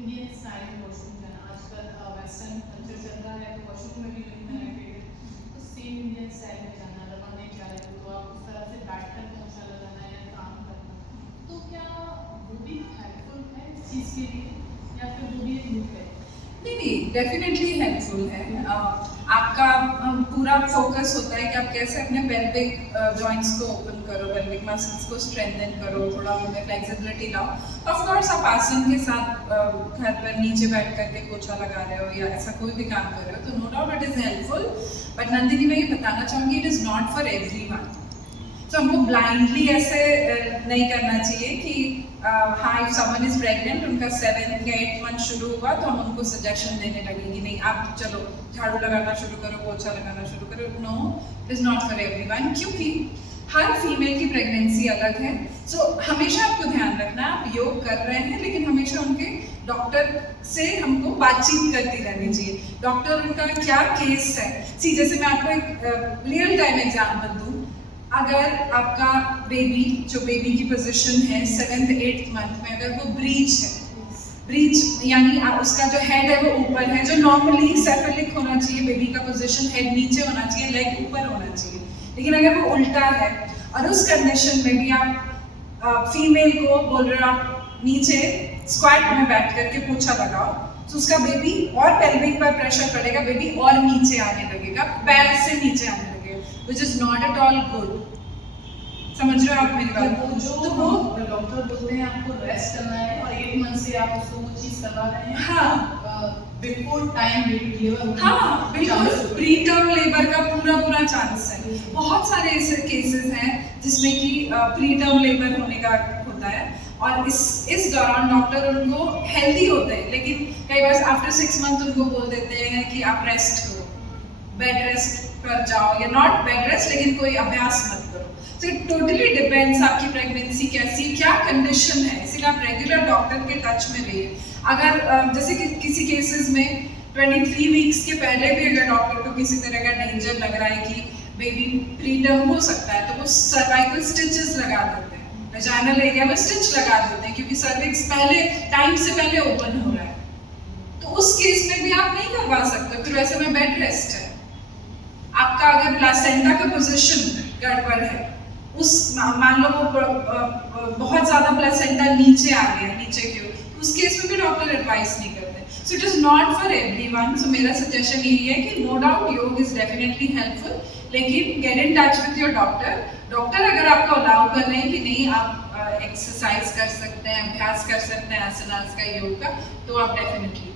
Indian style washroom करना, आजकल western culture चल रहा है तो वॉशरूम में भी नहीं कनेक्टेड, तो सेम इंडियन स्टाइल में जाना, अगर हम नहीं जा रहे तो आप उस तरह से बैठकर पोछा लगाना या काम करना, तो क्या वो भी हेल्पफुल है इस चीज़ के लिए या फिर वो भी एक मिथ है? नहीं, डेफिनेटली हेल्पफुल है। आपका पूरा फोकस होता है कि आप कैसे अपने पेल्विक जॉइंट्स को ओपन करो, पेल्विक मसल्स को स्ट्रेंथन करो, थोड़ा उनमें फ्लेक्सिबिलिटी लाओ। ऑफ कोर्स आप आसन के साथ घर पर नीचे बैठ करके पोछा लगा रहे हो या ऐसा कोई भी काम कर रहे हो तो no doubt it is helpful, but Nandini मैं ये बताना चाहूँगी it is not for everyone. तो हमको ब्लाइंडली ऐसे नहीं करना चाहिए कि हाँ इफ समवन इज प्रेग्नेंट, उनका 7th या 8th मंथ शुरू हुआ तो हम उनको सजेशन देने लगे कि नहीं आप चलो झाड़ू लगाना शुरू करो, पोछा लगाना शुरू करो। No, it is not for everyone, क्योंकि हर फीमेल की प्रेगनेंसी अलग है। सो हमेशा आपको ध्यान रखना आप योग कर रहे हैं लेकिन हमेशा उनके डॉक्टर से हमको बातचीत करती रहनी चाहिए। डॉक्टर उनका क्या केस है, सी जैसे मैं आपको एक रियल टाइम एग्जाम्पल दूँ, अगर आपका बेबी जो बेबी की पोजीशन है 7th 8th मंथ में अगर वो ब्रीच है, ब्रीच यानी उसका जो हेड है वो ऊपर है, जो नॉर्मली सेफेलिक होना चाहिए, बेबी का पोजीशन हेड नीचे होना चाहिए, लेग ऊपर होना चाहिए, लेकिन अगर वो उल्टा है और उस कंडीशन में भी आप फीमेल को बोल रहे हो आप नीचे स्क्वाट में बैठ करके पोछा लगाओ, तो उसका बेबी और पेल्विक पर प्रेशर पड़ेगा, बेबी और नीचे आने लगेगा, पैर से नीचे आने लगेगा, which is not at all good। समझ रहे हो आप मेरी बात? वो जो तो वो डॉक्टर बोलते हैं आपको रेस्ट करना है और 8 मंथ से आप उसको वो चीज़ करवा रहे हैं, हाँ बिफोर टाइम बेबी डिलीवर, हाँ बिल्कुल प्री टर्म लेबर का पूरा चांस है। बहुत सारे ऐसे केसेस हैं जिसमें कि प्री टर्म लेबर होने का होता है और इस दौरान डॉक्टर उनको हेल्दी होते हैं लेकिन कई बार आफ्टर 6 मंथ उनको बोल देते हैं कि आप रेस्ट करो, बेड रेस्ट पर जाओ, या नॉट बेड रेस्ट लेकिन कोई अभ्यास मत करो। तो इट टोटली डिपेंड्स आपकी प्रेगनेंसी कैसी, क्या कंडीशन है, इसीलिए आप रेगुलर डॉक्टर के टच में रहिए। अगर जैसे कि किसी केसेस में 23 वीक्स के पहले भी अगर डॉक्टर को किसी तरह का डेंजर लग रहा है कि बेबी प्रीटर्म हो सकता है तो वो सर्वाइकल स्टिचेस लगा देते हैं, वेजाइनल एरिया में स्टिच लगा देते हैं क्योंकि सर्विक्स पहले टाइम से पहले ओपन हो रहा है, तो उस केस में भी आप नहीं करवा सकते, फिर वैसे में बेड रेस्ट है। आपका अगर प्लासेंटा का पोजीशन गड़बड़ है, उस मान लो वो बहुत ज़्यादा प्लासेंटा नीचे आ गया, नीचे की ओर, तो उस केस में भी डॉक्टर एडवाइस नहीं करते। So it is not for everyone. So मेरा सजेशन यही है कि no doubt yoga is definitely helpful, लेकिन get in touch with your doctor. Doctor अगर आपको अलाउ कर रहे हैं कि नहीं आप एक्सरसाइज कर सकते हैं, अभ्यास कर सकते हैं आसनास का, योग का, तो आप डेफिनेटली